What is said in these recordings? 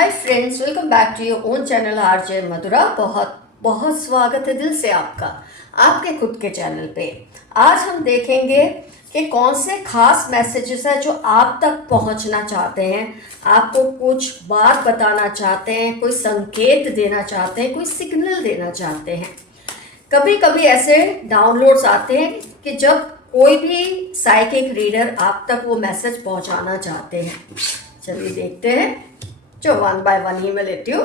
Hi friends, welcome back to your own channel RJ Madhura. बहुत बहुत स्वागत है दिल से आपका आपके खुद के चैनल पे। आज हम देखेंगे कि कौन से खास मैसेजेस हैं जो आप तक पहुंचना चाहते हैं, आपको कुछ बात बताना चाहते हैं, कोई संकेत देना चाहते हैं, कोई सिग्नल देना चाहते हैं। कभी कभी ऐसे डाउनलोड्स आते हैं कि जब कोई भी साइकिक रीडर आप तक वो मैसेज पहुंचाना चाहते हैं। चलिए देखते हैं, जो वन बाय वन ही मैं लेती हूँ।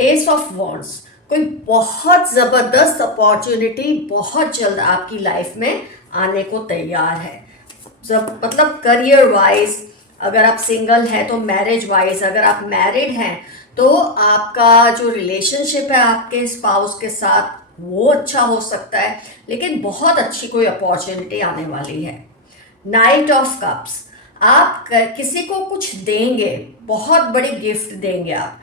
एस ऑफ वॉन्ड्स, कोई बहुत ज़बरदस्त अपॉर्चुनिटी बहुत जल्द आपकी लाइफ में आने को तैयार है। जब मतलब करियर वाइज, अगर आप सिंगल हैं तो मैरिज वाइज, अगर आप मैरिड हैं तो आपका जो रिलेशनशिप है आपके स्पाउस के साथ वो अच्छा हो सकता है, लेकिन बहुत अच्छी कोई अपॉर्चुनिटी आने वाली है। नाइट ऑफ कप्स, आप किसी को कुछ देंगे, बहुत बड़ी गिफ्ट देंगे आप।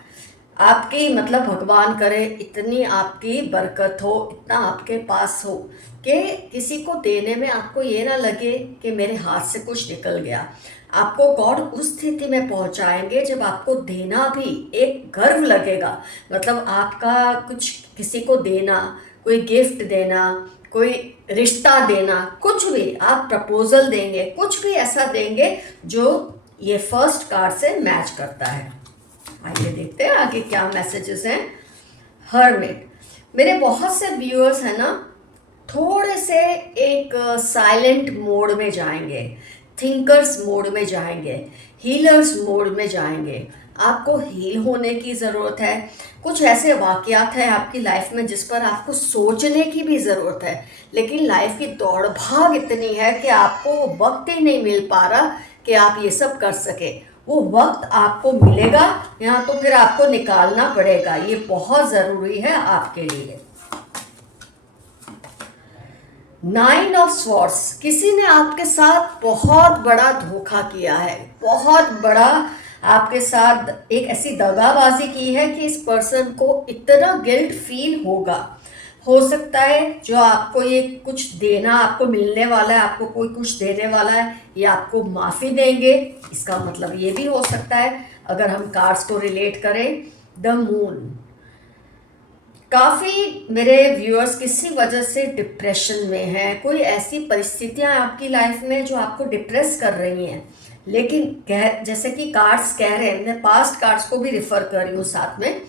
आपकी मतलब भगवान करे इतनी आपकी बरकत हो, इतना आपके पास हो कि किसी को देने में आपको ये ना लगे कि मेरे हाथ से कुछ निकल गया। आपको गॉड उस स्थिति में पहुंचाएंगे जब आपको देना भी एक गर्व लगेगा। मतलब आपका कुछ किसी को देना, कोई गिफ्ट देना, कोई रिश्ता देना, कुछ भी आप प्रपोजल देंगे, कुछ भी ऐसा देंगे जो ये फर्स्ट कार्ड से मैच करता है। आइए देखते हैं आगे क्या मैसेजेस हैं। हर्मिट, मेरे बहुत से व्यूअर्स हैं ना, थोड़े से एक साइलेंट मोड में जाएंगे, थिंकर्स मोड में जाएंगे, हीलर्स मोड में जाएंगे। आपको हील होने की ज़रूरत है। कुछ ऐसे वाक़यात हैं आपकी लाइफ में जिस पर आपको सोचने की भी ज़रूरत है, लेकिन लाइफ की दौड़ भाग इतनी है कि आपको वक्त ही नहीं मिल पा रहा कि आप ये सब कर सके। वो वक्त आपको मिलेगा, यहाँ तो फिर आपको निकालना पड़ेगा। ये बहुत ज़रूरी है आपके लिए। नाइन ऑफ स्वॉर्ड्स, किसी ने आपके साथ बहुत बड़ा धोखा किया है, बहुत बड़ा आपके साथ एक ऐसी दगाबाजी की है कि इस पर्सन को इतना गिल्ट फील होगा। हो सकता है जो आपको ये कुछ देना आपको मिलने वाला है, आपको कोई कुछ देने वाला है, ये आपको माफ़ी देंगे। इसका मतलब ये भी हो सकता है, अगर हम कार्ड्स को रिलेट करें। द मून, काफ़ी मेरे व्यूअर्स किसी वजह से डिप्रेशन में हैं। कोई ऐसी परिस्थितियां आपकी लाइफ में जो आपको डिप्रेस कर रही हैं, लेकिन जैसे कि कार्ड्स कह रहे हैं, मैं पास्ट कार्ड्स को भी रिफ़र कर रही हूँ साथ में,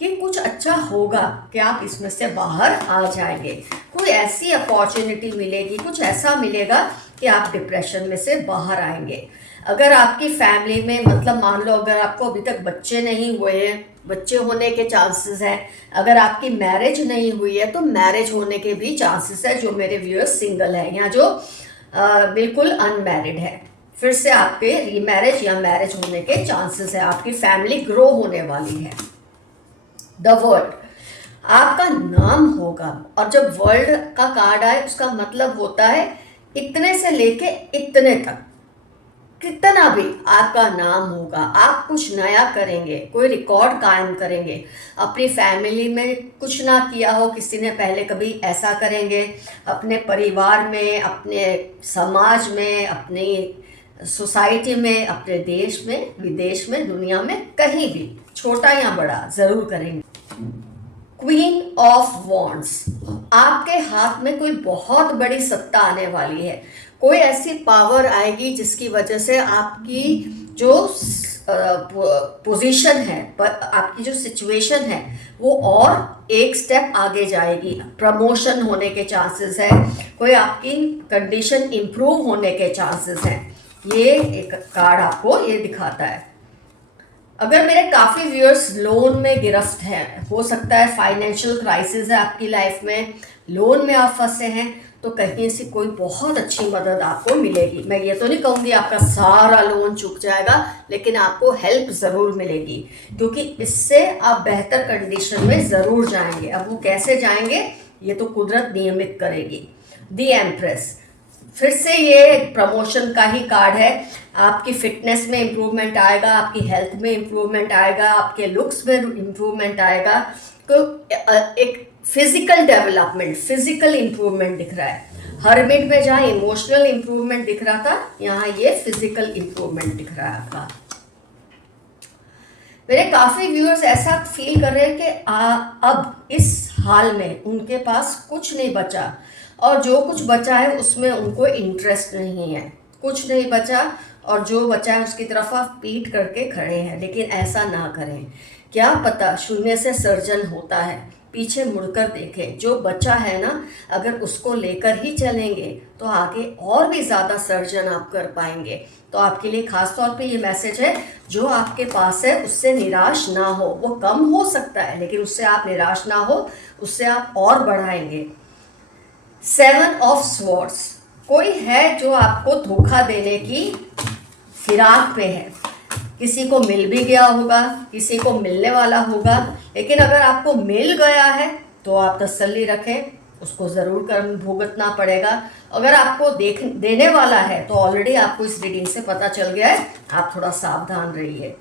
कि कुछ अच्छा होगा कि आप इसमें से बाहर आ जाएंगे। कोई ऐसी अपॉर्चुनिटी मिलेगी, कुछ ऐसा मिलेगा कि आप डिप्रेशन में से बाहर आएंगे। अगर आपकी फैमिली में मतलब मान लो अगर आपको अभी तक बच्चे नहीं हुए हैं, बच्चे होने के चांसेस हैं। अगर आपकी मैरिज नहीं हुई है तो मैरिज होने के भी चांसेस है, जो मेरे व्यूअर्स सिंगल हैं या जो बिल्कुल अनमैरिड है, फिर से आपके रीमैरिज या मैरिज होने के चांसेस है। आपकी फैमिली ग्रो होने वाली है। द वर्ल्ड, आपका नाम होगा, और जब वर्ल्ड का कार्ड आए उसका मतलब होता है इतने से लेके इतने तक, कितना भी आपका नाम होगा। आप कुछ नया करेंगे, कोई रिकॉर्ड कायम करेंगे। अपनी फैमिली में कुछ ना किया हो किसी ने पहले, कभी ऐसा करेंगे। अपने परिवार में, अपने समाज में, अपनी सोसाइटी में, अपने देश में, विदेश में, दुनिया में, कहीं भी छोटा या बड़ा ज़रूर करेंगे। क्वीन ऑफ वॉन्ड्स, आपके हाथ में कोई बहुत बड़ी सत्ता आने वाली है। कोई ऐसी पावर आएगी जिसकी वजह से आपकी जो पोजीशन है, आपकी जो सिचुएशन है, वो और एक स्टेप आगे जाएगी। प्रमोशन होने के चांसेस है, कोई आपकी कंडीशन इम्प्रूव होने के चांसेस हैं। ये एक कार्ड आपको ये दिखाता है। अगर मेरे काफ़ी व्यूअर्स लोन में गिरफ्त हैं, हो सकता है फाइनेंशियल क्राइसिस है आपकी लाइफ में, लोन में आप फंसे हैं, तो कहीं से कोई बहुत अच्छी मदद आपको मिलेगी। मैं ये तो नहीं कहूँगी आपका सारा लोन चुक जाएगा, लेकिन आपको हेल्प ज़रूर मिलेगी, क्योंकि इससे आप बेहतर कंडीशन में ज़रूर जाएंगे। अब वो कैसे जाएंगे ये तो कुदरत नियमित करेगी। द एम्प्रेस, फिर से ये प्रमोशन का ही कार्ड है। आपकी फिटनेस में इम्प्रूवमेंट आएगा, आपकी हेल्थ में इम्प्रूवमेंट आएगा, आपके लुक्स में इम्प्रूवमेंट आएगा। तो एक फिजिकल डेवलपमेंट, फिजिकल इम्प्रूवमेंट दिख रहा है। हर्मिट में जहाँ इमोशनल इम्प्रूवमेंट दिख रहा था, यहाँ ये फिजिकल इम्प्रूवमेंट दिख रहा है आपका। मेरे काफ़ी व्यूअर्स ऐसा फील कर रहे हैं कि अब इस हाल में उनके पास कुछ नहीं बचा, और जो कुछ बचा है उसमें उनको इंटरेस्ट नहीं है। कुछ नहीं बचा और जो बचा है उसकी तरफ आप पीठ करके खड़े हैं, लेकिन ऐसा ना करें। क्या पता शून्य से सर्जन होता है, पीछे मुड़कर देखें। जो बचा है ना, अगर उसको लेकर ही चलेंगे तो आगे और भी ज़्यादा सर्जन आप कर पाएंगे। तो आपके लिए खास तौर पे ये मैसेज है, जो आपके पास है उससे निराश ना हो। वो कम हो सकता है लेकिन उससे आप निराश ना हो, उससे आप और बढ़ाएंगे। 7 ऑफ स्वॉर्ड्स, कोई है जो आपको धोखा देने की फिराक पे है। किसी को मिल भी गया होगा, किसी को मिलने वाला होगा, लेकिन अगर आपको मिल गया है तो आप तसल्ली रखें, उसको ज़रूर कर्म भुगतना पड़ेगा। अगर आपको देने वाला है तो ऑलरेडी आपको इस रीडिंग से पता चल गया है, आप थोड़ा सावधान रहिए।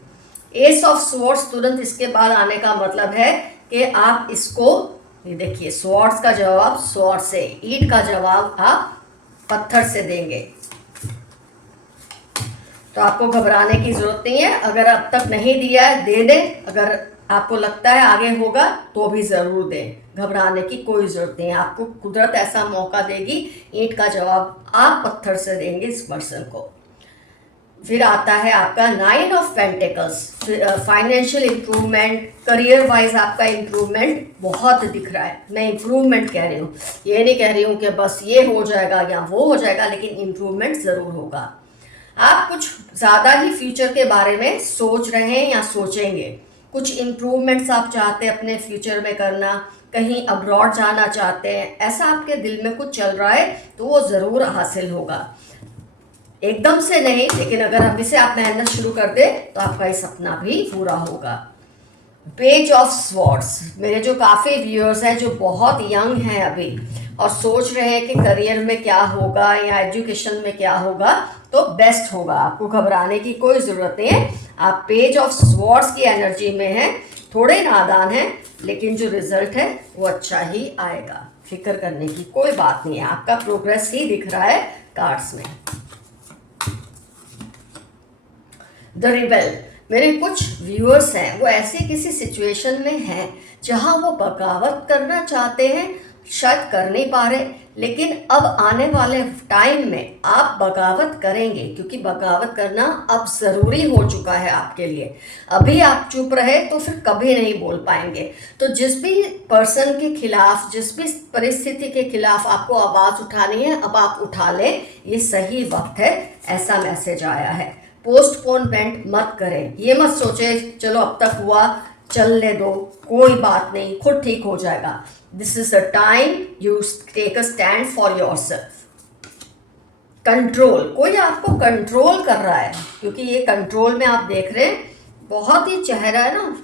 एस ऑफ स्वॉर्ड्स तुरंत इसके बाद आने का मतलब है कि आप इसको, ये देखिए, स्वॉर्ड्स का जवाब स्वॉर्ड से, ईंट का जवाब आप पत्थर से देंगे। तो आपको घबराने की जरूरत नहीं है। अगर अब तक नहीं दिया है दे दें, अगर आपको लगता है आगे होगा तो भी ज़रूर दें। घबराने की कोई ज़रूरत नहीं है, आपको कुदरत ऐसा मौका देगी। ईंट का जवाब आप पत्थर से देंगे इस पर्सन को। फिर आता है आपका 9 of pentacles, financial improvement, career wise आपका इंप्रूवमेंट बहुत दिख रहा है। मैं इंप्रूवमेंट कह रही हूँ, ये नहीं कह रही हूँ कि बस ये हो जाएगा या वो हो जाएगा, लेकिन इंप्रूवमेंट ज़रूर होगा। आप कुछ ज़्यादा ही फ्यूचर के बारे में सोच रहे हैं या सोचेंगे। कुछ इम्प्रूवमेंट्स आप चाहते हैं अपने फ्यूचर में करना, कहीं अब्रॉड जाना चाहते हैं, ऐसा आपके दिल में कुछ चल रहा है तो वो ज़रूर हासिल होगा। एकदम से नहीं, लेकिन अगर अभी से आप मेहनत शुरू कर दें तो आपका ये सपना भी पूरा होगा। पेज ऑफ स्वॉर्ड्स, मेरे जो काफ़ी व्यूअर्स हैं जो बहुत यंग हैं अभी और सोच रहे हैं कि करियर में क्या होगा या एजुकेशन में क्या होगा, तो बेस्ट होगा। आपको घबराने की कोई ज़रूरत नहीं है। आप पेज ऑफ स्वॉर्ड्स की एनर्जी में हैं, थोड़े नादान हैं, लेकिन जो रिजल्ट है वो अच्छा ही आएगा। फिक्र करने की कोई बात नहीं है, आपका प्रोग्रेस ही दिख रहा है कार्ड्स में। द रिबेल, मेरे कुछ व्यूअर्स हैं वो ऐसे किसी सिचुएशन में हैं जहां वो बगावत करना चाहते हैं, शायद कर नहीं पा रहे, लेकिन अब आने वाले टाइम में आप बगावत करेंगे, क्योंकि बगावत करना अब ज़रूरी हो चुका है आपके लिए। अभी आप चुप रहे तो फिर कभी नहीं बोल पाएंगे। तो जिस भी पर्सन के खिलाफ, जिस भी परिस्थिति के खिलाफ आपको आवाज़ उठानी है, अब आप उठा लें, ये सही वक्त है, ऐसा मैसेज आया है। पोस्टपोनमेंट मत करें, ये मत सोचे चलो अब तक हुआ चलने दो, कोई बात नहीं, खुद ठीक हो जाएगा। This is the time you take a stand for yourself. Control, कोई आपको कंट्रोल कर रहा है, क्योंकि ये कंट्रोल में आप देख रहे हैं बहुत ही चेहरा है ना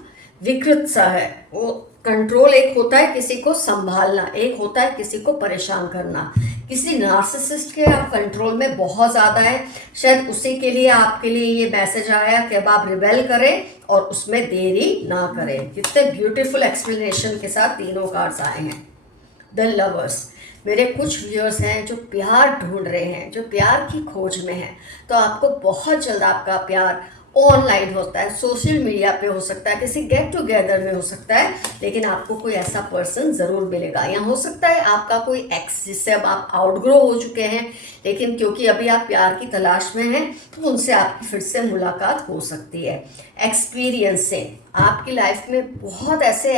विकृत सा है। वो कंट्रोल एक होता है किसी को संभालना, एक होता है किसी को परेशान करना। किसी नार्सिसिस्ट के आप कंट्रोल में बहुत ज़्यादा है, शायद उसी के लिए आपके लिए ये मैसेज आया कि अब आप रिबेल करें और उसमें देरी ना करें। कितने ब्यूटीफुल एक्सप्लेनेशन के साथ तीनों कार्ड्स आए हैं। द लवर्स, मेरे कुछ व्यूअर्स हैं जो प्यार ढूंढ रहे हैं, जो प्यार की खोज में हैं। तो आपको बहुत जल्द आपका प्यार ऑनलाइन होता है, सोशल मीडिया पे हो सकता है, किसी गेट टुगेदर में हो सकता है, लेकिन आपको कोई ऐसा पर्सन ज़रूर मिलेगा। या हो सकता है आपका कोई एक्स जिससे अब आप आउटग्रो हो चुके हैं, लेकिन क्योंकि अभी आप प्यार की तलाश में हैं तो उनसे आपकी फिर से मुलाकात हो सकती है। एक्सपीरियंस से आपकी लाइफ में बहुत ऐसे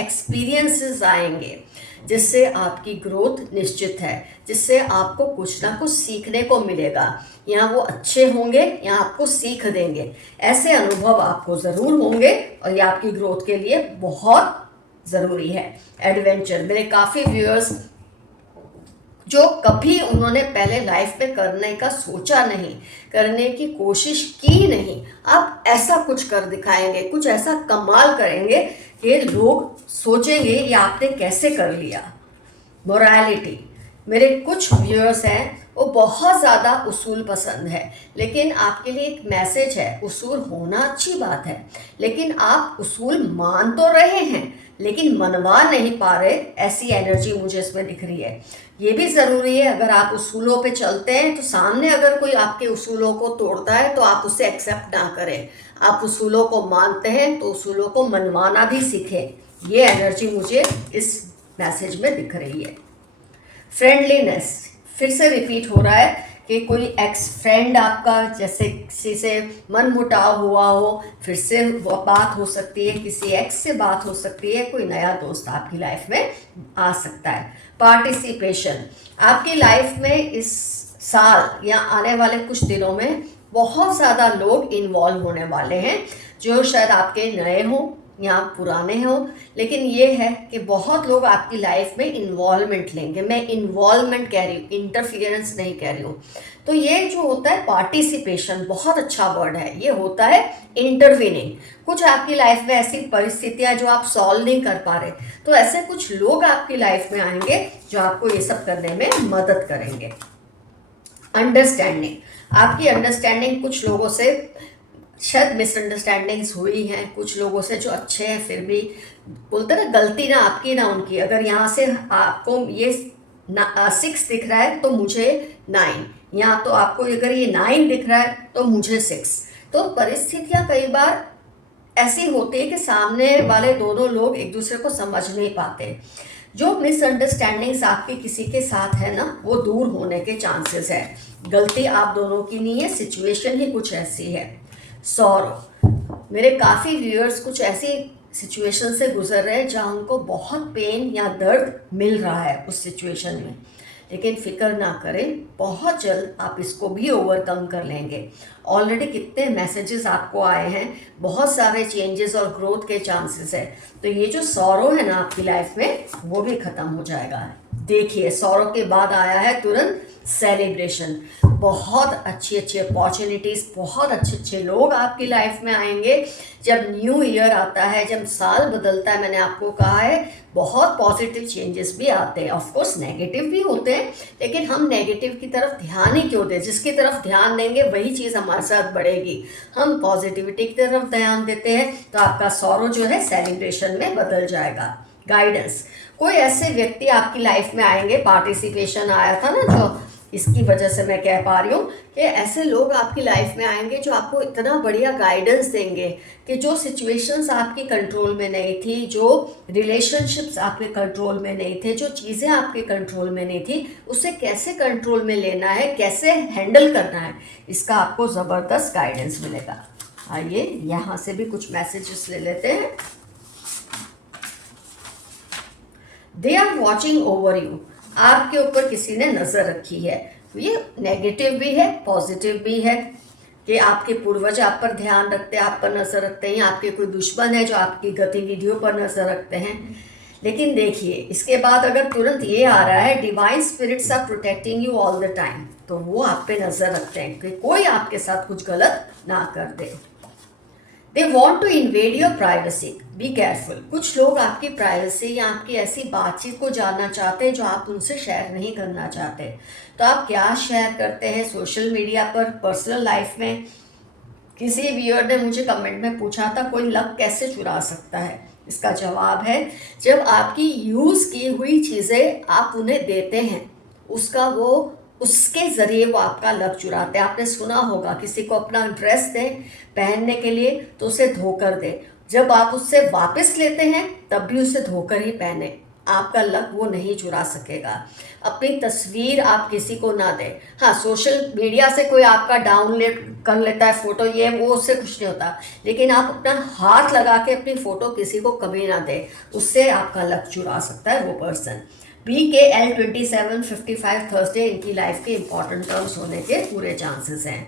एक्सपीरियंसेस आएंगे जिससे आपकी ग्रोथ निश्चित है, जिससे आपको कुछ ना कुछ सीखने को मिलेगा। यहाँ वो अच्छे होंगे या आपको सीख देंगे, ऐसे अनुभव आपको ज़रूर होंगे और ये आपकी ग्रोथ के लिए बहुत ज़रूरी है। एडवेंचर, मेरे काफ़ी व्यूअर्स जो कभी उन्होंने पहले लाइफ में करने का सोचा नहीं, करने की कोशिश की नहीं, अब ऐसा कुछ कर दिखाएंगे, कुछ ऐसा कमाल करेंगे कि लोग सोचेंगे ये आपने कैसे कर लिया। मोरालिटी, मेरे कुछ व्यूअर्स हैं वो बहुत ज़्यादा उसूल पसंद है, लेकिन आपके लिए एक मैसेज है, उसूल होना अच्छी बात है, लेकिन आप उसूल मान तो रहे हैं लेकिन मनवा नहीं पा रहे, ऐसी एनर्जी मुझे इसमें दिख रही है। ये भी ज़रूरी है, अगर आप उसूलों पे चलते हैं तो सामने अगर कोई आपके उसूलों को तोड़ता है तो आप उसे एक्सेप्ट ना करें। आप उसूलों को मानते हैं तो उसूलों को मनवाना भी सीखें। ये एनर्जी मुझे इस मैसेज में दिख रही है। फ्रेंडलीनेस फिर से रिपीट हो रहा है कि कोई एक्स फ्रेंड आपका, जैसे किसी से मन मुटाव हुआ हो, फिर से वो बात हो सकती है, किसी एक्स से बात हो सकती है, कोई नया दोस्त आपकी लाइफ में आ सकता है। पार्टिसिपेशन, आपकी लाइफ में इस साल या आने वाले कुछ दिनों में बहुत ज़्यादा लोग इन्वॉल्व होने वाले हैं, जो शायद आपके नए हों या पुराने हों, लेकिन ये है कि बहुत लोग आपकी लाइफ में इन्वॉल्वमेंट लेंगे। मैं इन्वॉल्वमेंट कह रही हूँ, इंटरफियरेंस नहीं कह रही हूँ। तो ये जो होता है पार्टिसिपेशन, बहुत अच्छा वर्ड है, ये होता है इंटरवीनिंग। कुछ आपकी लाइफ में ऐसी परिस्थितियाँ जो आप सॉल्व नहीं कर पा रहे, तो ऐसे कुछ लोग आपकी लाइफ में आएंगे जो आपको ये सब करने में मदद करेंगे। अंडरस्टैंडिंग, आपकी अंडरस्टैंडिंग कुछ लोगों से शायद मिसअंडरस्टैंडिंग्स हुई हैं, कुछ लोगों से जो अच्छे हैं, फिर भी बोलते ना गलती ना आपकी ना उनकी। अगर यहाँ से आपको ये 6 दिख रहा है तो मुझे 9, या तो आपको अगर ये 9 दिख रहा है तो मुझे 6। तो परिस्थितियाँ कई बार ऐसी होती है कि सामने वाले दोनों लोग एक दूसरे को समझ नहीं पाते। जो मिसअंडरस्टैंडिंग्स आपकी किसी के साथ है ना, वो दूर होने के चांसेस है। गलती आप दोनों की नहीं है, सिचुएशन ही कुछ ऐसी है। सॉरो, मेरे काफ़ी व्यूअर्स कुछ ऐसी सिचुएशन से गुजर रहे हैं जहाँ उनको बहुत पेन या दर्द मिल रहा है उस सिचुएशन में, लेकिन फिक्र ना करें, बहुत जल्द आप इसको भी ओवरकम कर लेंगे। ऑलरेडी कितने मैसेजेस आपको आए हैं, बहुत सारे चेंजेस और ग्रोथ के चांसेस है। तो ये जो सॉरो है ना आपकी लाइफ में, वो भी ख़त्म हो जाएगा। देखिए, सॉरो के बाद आया है तुरंत सेलिब्रेशन। बहुत अच्छी अच्छी अपॉर्चुनिटीज़, बहुत अच्छे अच्छे लोग आपकी लाइफ में आएंगे। जब न्यू ईयर आता है, जब साल बदलता है, मैंने आपको कहा है बहुत पॉजिटिव चेंजेस भी आते हैं। ऑफ कोर्स नेगेटिव भी होते हैं, लेकिन हम नेगेटिव की तरफ ध्यान ही क्यों दें? जिसकी तरफ ध्यान देंगे वही चीज़ हमारे साथ बढ़ेगी। हम पॉजिटिविटी की तरफ ध्यान देते हैं तो आपका सॉरो जो है सेलिब्रेशन में बदल जाएगा। गाइडेंस, कोई ऐसे व्यक्ति आपकी लाइफ में आएंगे, पार्टिसिपेशन आया था ना जो, इसकी वजह से मैं कह पा रही हूँ कि ऐसे लोग आपकी लाइफ में आएंगे जो आपको इतना बढ़िया गाइडेंस देंगे कि जो सिचुएशंस आपकी कंट्रोल में नहीं थी, जो रिलेशनशिप्स आपके कंट्रोल में नहीं थे, जो चीज़ें आपके कंट्रोल में नहीं थी, उसे कैसे कंट्रोल में लेना है, कैसे हैंडल करना है, इसका आपको ज़बरदस्त गाइडेंस मिलेगा। आइए यहाँ से भी कुछ मैसेजेस ले लेते हैं। They are watching over you, आपके ऊपर किसी ने नज़र रखी है। ये नेगेटिव भी है, पॉजिटिव भी है कि आपके पूर्वज आप पर ध्यान रखते हैं, आप पर नज़र रखते हैं, आपके कोई दुश्मन है जो आपकी गतिविधियों पर नज़र रखते हैं। लेकिन देखिए, इसके बाद अगर तुरंत ये आ रहा है divine spirits are protecting you all the time, तो वो आप पे नज़र रखते हैं कि कोई आपके साथ कुछ गलत ना कर दे। They want to invade your privacy, be careful. कुछ लोग आपकी प्राइवेसी या आपकी ऐसी बातचीत को जानना चाहते हैं जो आप उनसे शेयर नहीं करना चाहते। तो आप क्या शेयर करते हैं सोशल मीडिया पर, पर्सनल लाइफ में? किसी व्यूअर ने मुझे कमेंट में पूछा था कोई लक कैसे चुरा सकता है। इसका जवाब है, जब आपकी यूज़ की हुई चीज़ें आप उन्हें देते हैं, उसके ज़रिए वो आपका लक चुराते हैं। आपने सुना होगा किसी को अपना ड्रेस दें पहनने के लिए तो उसे धोकर दें, जब आप उससे वापस लेते हैं तब भी उसे धोकर ही पहने, आपका लक वो नहीं चुरा सकेगा। अपनी तस्वीर आप किसी को ना दें। हाँ, सोशल मीडिया से कोई आपका डाउनलोड कर लेता है फ़ोटो, ये वो, उससे कुछ नहीं होता, लेकिन आप अपना हाथ लगा के अपनी फ़ोटो किसी को कभी ना दें, उससे आपका लक चुरा सकता है वो पर्सन। BKL 2755 थर्सडे इनकी लाइफ के इंपॉर्टेंट टर्म्स होने के पूरे चांसेस हैं।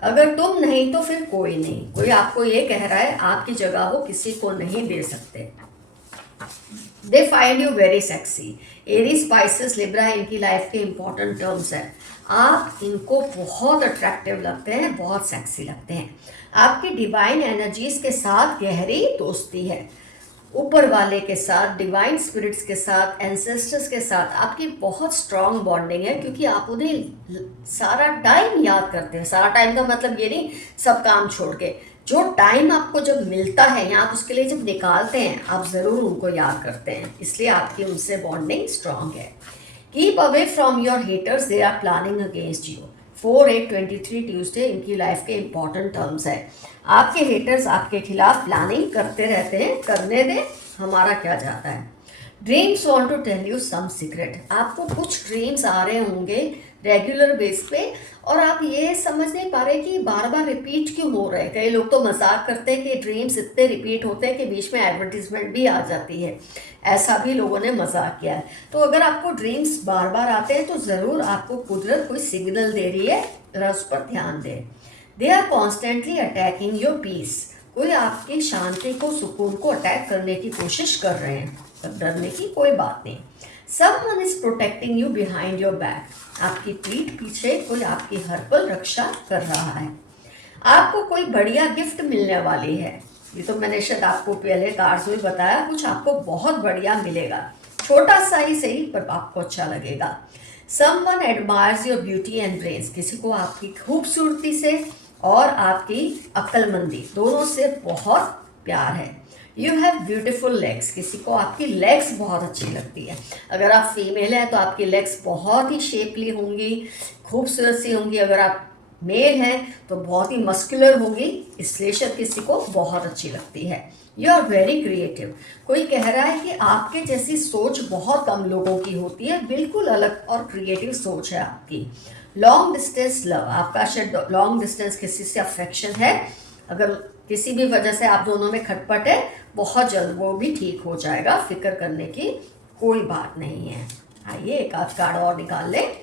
अगर तुम नहीं तो फिर कोई नहीं, कोई आपको ये कह रहा है आपकी जगह वो किसी को नहीं दे सकते। They find you very sexy, Aries, spices, Libra इनकी लाइफ के इंपॉर्टेंट टर्म्स हैं। आप इनको बहुत अट्रैक्टिव लगते हैं, बहुत सेक्सी लगते हैं। आपकी डिवाइन एनर्जीज के साथ गहरी दोस्ती है, ऊपर वाले के साथ, डिवाइन स्पिरिट्स के साथ, एंसेस्टर्स के साथ आपकी बहुत स्ट्रॉन्ग बॉन्डिंग है, क्योंकि आप उन्हें सारा टाइम याद करते हैं। सारा टाइम का मतलब ये नहीं सब काम छोड़ के, जो टाइम आपको जब मिलता है या आप उसके लिए जब निकालते हैं, आप ज़रूर उनको याद करते हैं, इसलिए आपकी उनसे बॉन्डिंग स्ट्रॉन्ग है। Keep away from your haters, they are planning against you. 4/8/23 Tuesday इनकी लाइफ के इंपॉर्टेंट टर्म्स है। आपके हेटर्स आपके खिलाफ प्लानिंग करते रहते हैं, करने दें, हमारा क्या जाता है। Dreams want to tell you some secret, आपको कुछ ड्रीम्स आ रहे होंगे रेगुलर बेस पे और आप ये समझ नहीं पा रहे कि बार बार रिपीट क्यों हो रहे हैं। कई लोग तो मजाक करते हैं कि ड्रीम्स इतने रिपीट होते हैं कि बीच में एडवर्टीजमेंट भी आ जाती है, ऐसा भी लोगों ने मजाक किया है। तो अगर आपको ड्रीम्स बार बार आते हैं तो ज़रूर आपको कुदरत कोई सिग्नल दे रही है, जरा उस पर ध्यान दें। They are constantly attacking your peace, कोई आपकी शांति को, सुकून को अटैक करने की कोशिश कर रहे हैं, तब डरने की कोई बात नहीं। Someone is protecting you behind your back, आपकी पीठ पीछे कोई आपकी हर पल रक्षा कर रहा है। आपको कोई बढ़िया गिफ्ट मिलने वाली है, ये तो मैंने शायद आपको पहले कार्ड्स में बताया, कुछ आपको बहुत बढ़िया मिलेगा, छोटा सा ही सही पर आपको अच्छा लगेगा। Someone admires your beauty and brains, किसी को आपकी खूबसूरती से और आपकी अक्लमंदी दोनों से बहुत प्यार है। यू हैव ब्यूटिफुल लेग्स, किसी को आपकी लेग्स बहुत अच्छी लगती है। अगर आप फीमेल हैं तो आपकी लेग्स बहुत ही शेपली होंगी, खूबसूरत सी होंगी। अगर आप मेल हैं तो बहुत ही मस्कुलर होंगी, इसलिए शायद किसी को बहुत अच्छी लगती है। यू आर वेरी क्रिएटिव, कोई कह रहा है कि आपके जैसी सोच बहुत कम लोगों की होती है, बिल्कुल अलग और क्रिएटिव सोच है आपकी। लॉन्ग डिस्टेंस लव, आपका शायद लॉन्ग डिस्टेंस किसी से अफेक्शन है, अगर किसी भी वजह से आप दोनों में खटपट है, बहुत जल्द वो भी ठीक हो जाएगा, फिक्र करने की कोई बात नहीं है। आइए एक आध कार्ड और निकाल लें।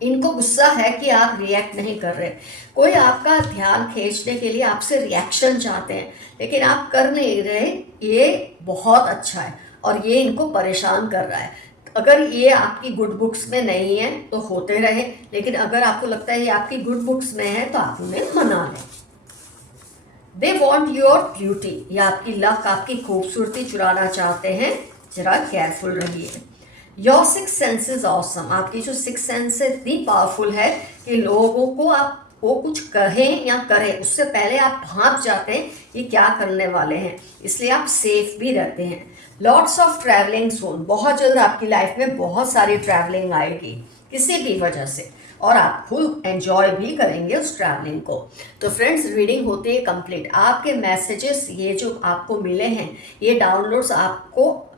इनको गुस्सा है कि आप रिएक्ट नहीं कर रहे, कोई आपका ध्यान खींचने के लिए आपसे रिएक्शन चाहते हैं लेकिन आप कर नहीं रहे, ये बहुत अच्छा है और ये इनको परेशान कर रहा है। अगर ये आपकी गुड बुक्स में नहीं है तो होते रहे, लेकिन अगर आपको लगता है ये आपकी गुड बुक्स में है तो आप उन्हें मना लें। दे वॉन्ट योर ब्यूटी, या आपकी लक, आपकी खूबसूरती चुराना चाहते हैं, जरा केयरफुल रहिए। Your six sense is awesome, आपकी जो सिक्स सेंस है इतनी पावरफुल है कि लोगों को आप वो कुछ कहें या करें उससे पहले आप भांप जाते हैं ये क्या करने वाले हैं, इसलिए आप सेफ भी रहते हैं। लॉट्स ऑफ ट्रैवलिंग सोन, बहुत जल्द आपकी लाइफ में बहुत सारी ट्रैवलिंग आएगी किसी भी वजह से और आप फुल एंजॉय भी करेंगे उस ट्रैवलिंग को। तो फ्रेंड्स, रीडिंग होती है कंप्लीट। आपके मैसेजेस ये जो आपको मिले हैं, ये डाउनलोड्स आपको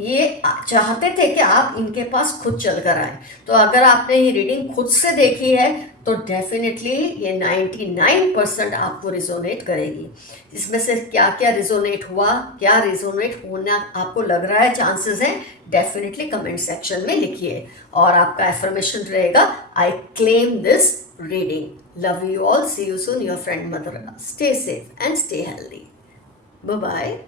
ये चाहते थे कि आप इनके पास खुद चल कर आए, तो अगर आपने ये रीडिंग खुद से देखी है तो डेफिनेटली ये 99% आपको रिजोनेट करेगी। इसमें से क्या क्या रिजोनेट हुआ, क्या रिजोनेट होना आपको लग रहा है चांसेस हैं, डेफिनेटली कमेंट सेक्शन में लिखिए और आपका एफर्मेशन रहेगा, I claim this reading. Love you all, see you soon, your friend Madhura. Stay safe and stay healthy. Bye bye.